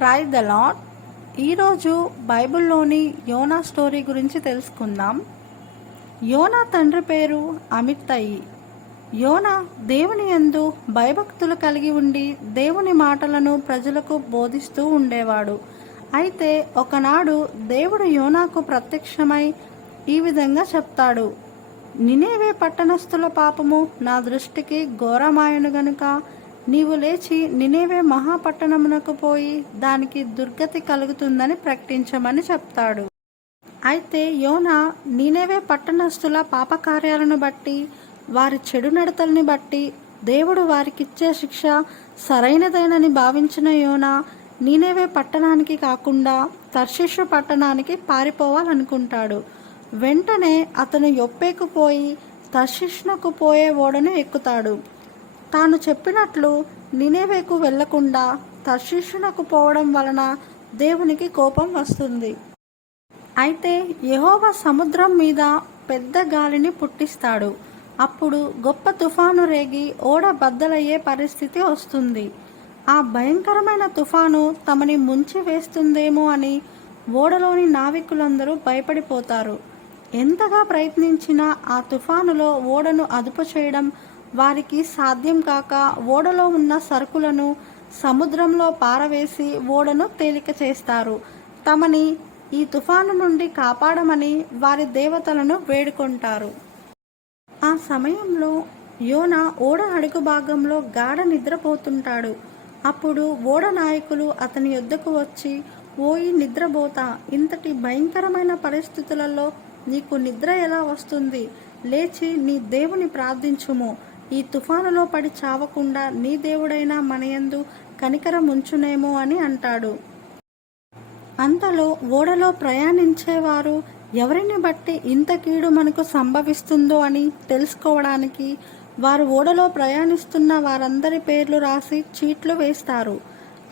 Praise the lord ఈరోజు బైబిల్లోని యోనా story గురించి తెలుసుకుందాం. యోనా తండ్రి పేరు అమిత్తయి. యోనా దేవుని యందు భయభక్తులు కలిగి ఉండి దేవుని మాటలను ప్రజలకు బోధిస్తూ ఉండేవాడు. అయితే ఒకనాడు దేవుడు యోనాకు ప్రత్యక్షమై ఈ విధంగా చెప్తాడు. నినేవే పట్టణస్థుల పాపము నా దృష్టికి ఘోరమాయను గనుక నీవు లేచి నినేవే మహాపట్టణమునకు పోయి దానికి దుర్గతి కలుగుతుందని ప్రకటించమని చెప్తాడు. అయితే యోన నీనేవే పట్టణస్థుల పాపకార్యాలను బట్టి వారి చెడు నడతల్ని బట్టి దేవుడు వారికిచ్చే శిక్ష సరైనదేనని భావించిన యోన నీనేవే పట్టణానికి కాకుండా తర్షిషు పట్టణానికి పారిపోవాలనుకుంటాడు. వెంటనే అతను యొప్పేకు పోయి తర్షిష్నకు పోయే ఓడను ఎక్కుతాడు. తాను చెప్పినట్లు నినేవేకు వెళ్ళకుండా తర్షిషునకు పోవడం వలన దేవునికి కోపం వస్తుంది. అయితే యహోవ సముద్రం మీద పెద్ద గాలిని పుట్టిస్తాడు. అప్పుడు గొప్ప తుఫాను రేగి ఓడ బద్దలయ్యే పరిస్థితి వస్తుంది. ఆ భయంకరమైన తుఫాను తమని ముంచి వేస్తుందేమో అని ఓడలోని నావికులందరూ భయపడిపోతారు. ఎంతగా ప్రయత్నించినా ఆ తుఫానులో ఓడను అదుపు చేయడం వారికి సాధ్యం కాక ఓడలో ఉన్న సరుకులను సముద్రంలో పారవేసి ఓడను తేలిక చేస్తారు. తమని ఈ తుఫాను నుండి కాపాడమని వారి దేవతలను వేడుకుంటారు. ఆ సమయంలో యోన ఓడ అడుగు భాగంలో గాఢ నిద్రపోతుంటాడు. అప్పుడు ఓడ నాయకులు అతని యొద్దకు వచ్చి ఓయి నిద్రపోతా. ఇంతటి భయంకరమైన పరిస్థితులలో నీకు నిద్ర ఎలా వస్తుంది? లేచి నీ దేవుని ప్రార్థించుము. ఈ తుఫానులో పడి చావకుండా నీ దేవుడైన మనయందు కనికరం ఉంచునేమో అని అంటాడు. అంతలో ఓడలో ప్రయాణించేవారు ఎవరిని బట్టి ఇంత కీడు మనకు సంభవిస్తుందో అని తెలుసుకోవడానికి వారు ఓడలో ప్రయాణిస్తున్న వారందరి పేర్లు రాసి చీట్లు వేస్తారు.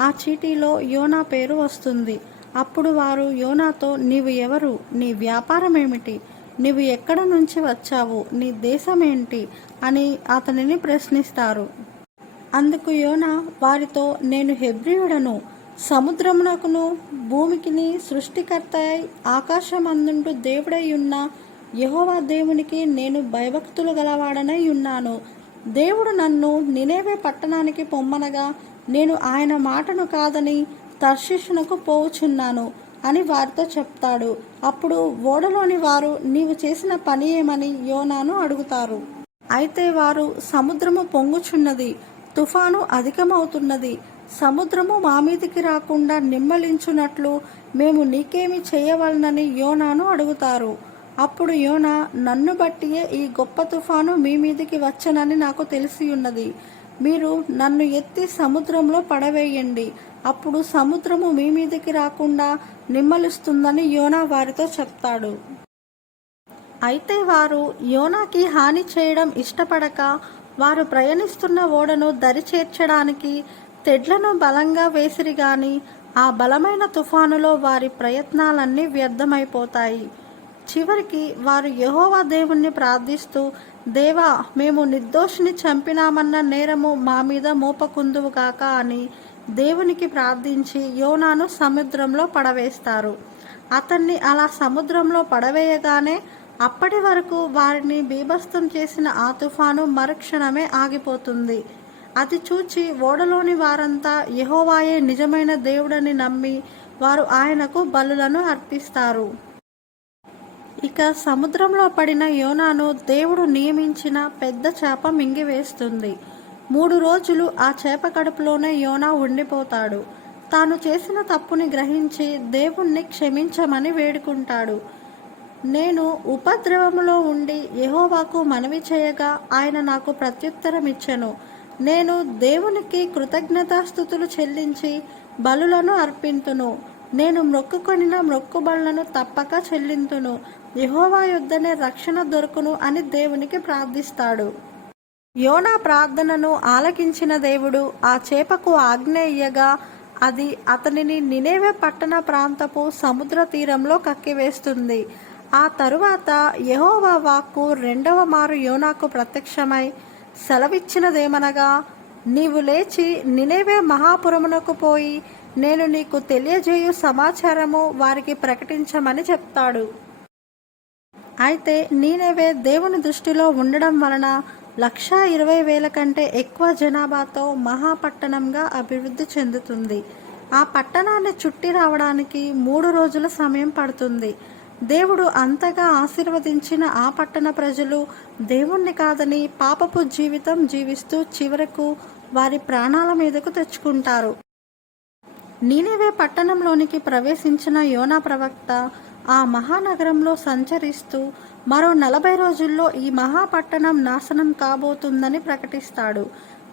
ఆ చీటీలో యోనా పేరు వస్తుంది. అప్పుడు వారు యోనాతో నీవు ఎవరు? నీ వ్యాపారం ఏమిటి నీవు ఎక్కడ నుంచి వచ్చావు? నీ దేశం ఏంటి అని అతనిని ప్రశ్నిస్తారు. అందుకు యోన వారితో నేను హెబ్రియుడను సముద్రమునకును భూమికిని సృష్టికర్త ఆకాశమందుండు దేవుడై ఉన్న యహోవా దేవునికి నేను భయభక్తులు గలవాడనై ఉన్నాను. దేవుడు నన్ను నినేవే పట్టణానికి పొమ్మనగా నేను ఆయన మాటను కాదని తర్షిషునకు పోవుచున్నాను. అని వారితో చెప్తాడు. అప్పుడు ఓడలోని వారు నీవు చేసిన పని ఏమని? యోనాను అడుగుతారు. అయితే వారు సముద్రము పొంగుచున్నది తుఫాను అధికమవుతున్నది. సముద్రము మా మీదికి రాకుండా నిమ్మలించున్నట్లు మేము నీకేమి చేయవలనని యోనాను అడుగుతారు. అప్పుడు యోనా నన్ను బట్టియే ఈ గొప్ప తుఫాను మీ మీదికి వచ్చనని నాకు తెలిసి ఉన్నది మీరు నన్ను ఎత్తి సముద్రంలో పడవేయండి. అప్పుడు సముద్రము మీ మీదికి రాకుండా నిమ్మలిస్తుందని యోనా వారితో చెప్తాడు. అయితే వారు యోనాకి హాని చేయడం ఇష్టపడక వారు ప్రయాణిస్తున్న ఓడను దరి చేర్చడానికి తెడ్లను బలంగా వేసిరి గాని ఆ బలమైన తుఫానులో వారి ప్రయత్నాలన్నీ వ్యర్థమైపోతాయి. చివరికి వారు యహోవా దేవుణ్ణి ప్రార్థిస్తూ దేవా మేము నిర్దోషిని చంపినామన్న నేరము మా మీద మోపకుందువు కాక అని దేవునికి ప్రార్థించి యోనాను సముద్రంలో పడవేస్తారు. అతన్ని అలా సముద్రంలో పడవేయగానే అప్పటి వరకు వారిని బీభస్తం చేసిన ఆ తుఫాను మరుక్షణమే ఆగిపోతుంది. అది చూచి ఓడలోని వారంతా యహోవాయే నిజమైన దేవుడని నమ్మి వారు ఆయనకు బలులను అర్పిస్తారు. ఇక సముద్రంలో పడిన యోనాను దేవుడు నియమించిన పెద్ద చేప మింగివేస్తుంది మూడు రోజులు ఆ చేప కడుపులోనే యోనా ఉండిపోతాడు. తాను చేసిన తప్పుని గ్రహించి దేవుణ్ణి క్షమించమని వేడుకుంటాడు. నేను ఉపద్రవములో ఉండి యహోవాకు మనవి చేయగా ఆయన నాకు ప్రత్యుత్తరం ఇచ్చెను నేను దేవునికి కృతజ్ఞతాస్థుతులు చెల్లించి బలులను అర్పింతును. నేను మొక్కుకొనిన మొక్కుబళ్ళను తప్పక చెల్లింతును. యహోవా యుద్ధనే రక్షణ దొరుకును అని దేవునికి ప్రార్థిస్తాడు. యోనా ప్రార్థనను ఆలకించిన దేవుడు ఆ చేపకు ఆజ్ఞ ఇయ్యగా అది అతనిని నినేవే పట్టణ ప్రాంతపు సముద్ర తీరంలో కక్కివేస్తుంది. ఆ తరువాత యహోవా వాక్కు రెండవ మారు యోనాకు ప్రత్యక్షమై సెలవిచ్చినదేమనగా నీవు లేచి నినేవే మహాపురమునకు పోయి నేను నీకు తెలియజేయు సమాచారము వారికి ప్రకటించమని చెప్తాడు. అయితే నేనేవే దేవుని దృష్టిలో ఉండడం వలన లక్షా ఇరవై వేల కంటే ఎక్కువ జనాభాతో మహాపట్టణంగా అభివృద్ధి చెందుతుంది. ఆ పట్టణాన్ని చుట్టి రావడానికి మూడు రోజుల సమయం పడుతుంది. దేవుడు అంతగా ఆశీర్వదించిన ఆ పట్టణ ప్రజలు దేవుణ్ణి కాదని పాపపు జీవితం జీవిస్తూ చివరకు వారి ప్రాణాల మీదకు తెచ్చుకుంటారు. నీనివే పట్టణంలోనికి ప్రవేశించిన యోనా ప్రవక్త ఆ మహానగరంలో సంచరిస్తూ మరో నలభై రోజుల్లో ఈ మహాపట్టణం నాశనం కాబోతుందని ప్రకటిస్తాడు.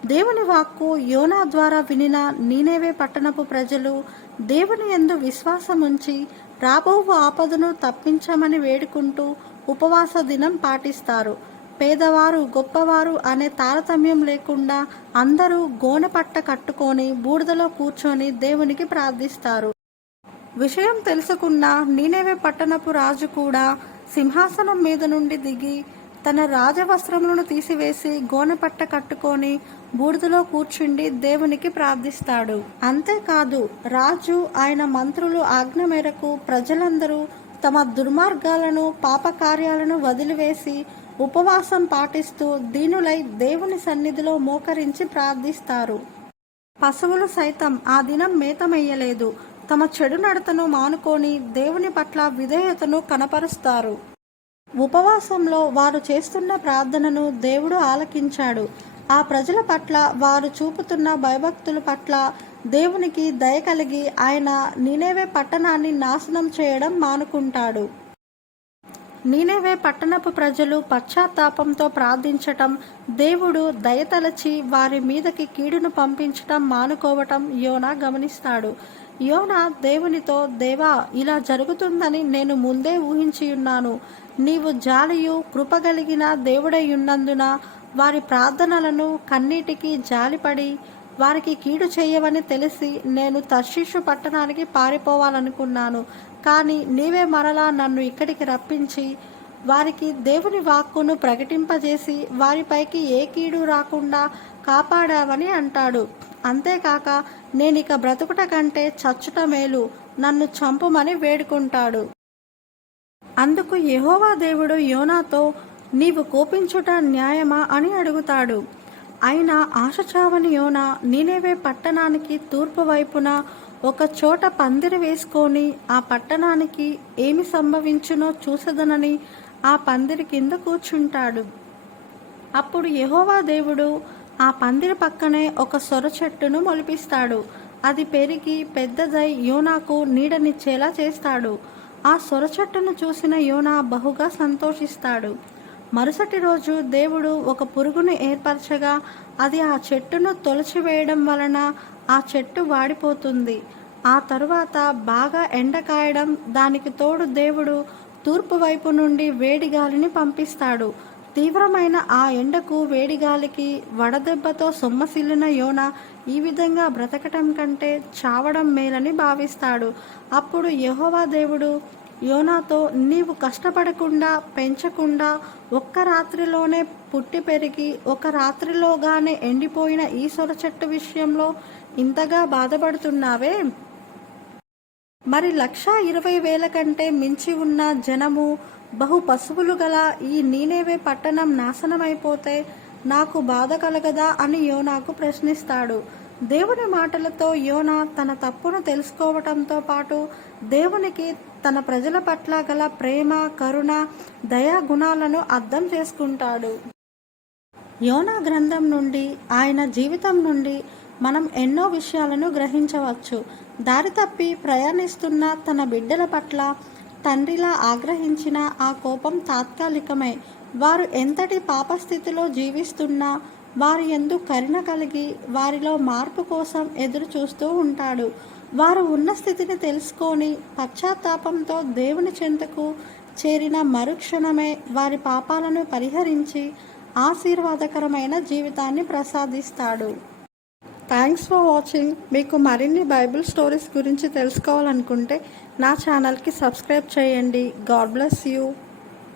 దేవుని వాక్కు యోనా ద్వారా వినిన నీనేవే పట్టణపు ప్రజలు దేవుని యందు విశ్వాసముంచి రాబో ఆపదను తప్పించమని వేడుకుంటూ ఉపవాస దినం పాటిస్తారు. పేదవారు గొప్పవారు అనే తారతమ్యం లేకుండా అందరూ గోనపట్ట కట్టుకొని బూడిదలో కూర్చొని దేవునికి ప్రార్థిస్తారు. విషయం తెలుసుకున్న నీనేవే పట్టణపు రాజు కూడా సింహాసనం మీద నుండి దిగి తన రాజవస్త్రములను తీసివేసి గోనెపట్ట కట్టుకొని బూడిదలో కూర్చుండి దేవునికి ప్రార్థిస్తాడు. అంతేకాదు రాజు ఆయన మంత్రులు ఆజ్ఞ మేరకు ప్రజలందరూ తమ దుర్మార్గాలను పాపకార్యాలను వదిలివేసి ఉపవాసం పాటిస్తూ దీనులై దేవుని సన్నిధిలో మోకరించి ప్రార్థిస్తారు. పశువులు సైతం ఆ దినం మేతమెయ్యలేదు తమ చెడు నడతను మానుకొని దేవుని పట్ల విధేయతను కనపరుస్తారు. ఉపవాసంలో వారు చేస్తున్న ప్రార్థనను దేవుడు ఆలకించాడు. ఆ ప్రజల పట్ల వారు చూపుతున్న భయభక్తుల పట్ల దేవునికి దయ కలిగి ఆయన నినేవే పట్టణాన్ని నాశనం చేయడం మానుకుంటాడు. నీనేవే పట్టణపు ప్రజలు పశ్చాత్తాపంతో ప్రార్థించటం దేవుడు దయతలచి వారి మీదకి కీడును పంపించటం మానుకోవటం యోనా గమనిస్తాడు. యోనా దేవునితో దేవా ఇలా జరుగుతుందని నేను ముందే ఊహించియున్నాను. నీవు జాలియు కృపగలిగిన దేవుడయ్యున్నందున వారి ప్రార్థనలను కన్నీటికి జాలిపడి వారికి కీడు చేయవని తెలిసి నేను తర్షీషు పట్టణానికి పారిపోవాలనుకున్నాను. కానీ నీవే మరలా నన్ను ఇక్కడికి రప్పించి వారికి దేవుని వాక్కును ప్రకటింపజేసి వారిపైకి ఏ కీడు రాకుండా కాపాడావని అంటాడు. అంతేకాక నేనిక బ్రతుకుట కంటే చచ్చుట మేలు నన్ను చంపుమని వేడుకుంటాడు. అందుకు యహోవా దేవుడు యోనాతో నీవు కోపించుట న్యాయమా అని అడుగుతాడు. అయినా ఆశచావని యోన నీనేవే పట్టణానికి తూర్పు వైపున ఒక చోట పందిరి వేసుకొని ఆ పట్టణానికి ఏమి సంభవించునో చూసదనని ఆ పందిరి కింద కూర్చుంటాడు. అప్పుడు యహోవా దేవుడు ఆ పందిరి పక్కనే ఒక సొర చెట్టును మొలిపిస్తాడు. అది పెరిగి పెద్దదై యోనాకు నీడనిచ్చేలా చేస్తాడు. ఆ సొర చెట్టును చూసిన యోనా బహుగా సంతోషిస్తాడు. మరుసటి రోజు దేవుడు ఒక పురుగును ఏర్పరచగా అది ఆ చెట్టును తొలచివేయడం వలన ఆ చెట్టు వాడిపోతుంది. ఆ తరువాత బాగా ఎండ కాయడం దానికి తోడు దేవుడు తూర్పు వైపు నుండి వేడి గాలిని పంపిస్తాడు. తీవ్రమైన ఆ ఎండకు వేడిగాలికి వడదెబ్బతో సొమ్మసిల్లిన యోన ఈ విధంగా బ్రతకటం కంటే చావడం మేలని భావిస్తాడు. అప్పుడు యహోవా దేవుడు యోనాతో నీవు కష్టపడకుండా పెంచకుండా ఒక్క రాత్రిలోనే పుట్టి పెరిగి ఒక రాత్రిలోగానే ఎండిపోయిన ఈ సొర చెట్టు విషయంలో ఇంతగా బాధపడుతున్నావే? మరి లక్ష ఇరవై వేల కంటే మించి ఉన్న జనము బహు పశువులు గల ఈ నీనేవే పట్టణం నాశనమైపోతే నాకు బాధ కలగదా? అని యోనాకు ప్రశ్నిస్తాడు. దేవుని మాటలతో యోనా తన తప్పును తెలుసుకోవటంతో పాటు దేవునికి తన ప్రజల పట్ల గల ప్రేమ కరుణ దయా గుణాలను అర్థం చేసుకుంటాడు. యోనా గ్రంథం నుండి ఆయన జీవితం నుండి మనం ఎన్నో విషయాలను గ్రహించవచ్చు. దారి తప్పి ప్రయాణిస్తున్న తన బిడ్డల పట్ల తండ్రిలా ఆగ్రహించిన ఆ కోపం తాత్కాలికమే. వారు ఎంతటి పాపస్థితిలో జీవిస్తున్నా వారి ఎందు కరుణ కలిగి వారిలో మార్పు కోసం ఎదురు చూస్తూ ఉంటాడు. వారు ఉన్న స్థితిని తెలుసుకొని పశ్చాత్తాపంతో దేవుని చెంతకు చేరిన మరుక్షణమే వారి పాపాలను పరిహరించి ఆశీర్వాదకరమైన జీవితాన్ని ప్రసాదిస్తాడు. థ్యాంక్స్ ఫర్ వాచింగ్ మీకు మరిన్ని బైబిల్ స్టోరీస్ గురించి తెలుసుకోవాలనుకుంటే నా ఛానల్కి సబ్స్క్రైబ్ చేయండి. God bless you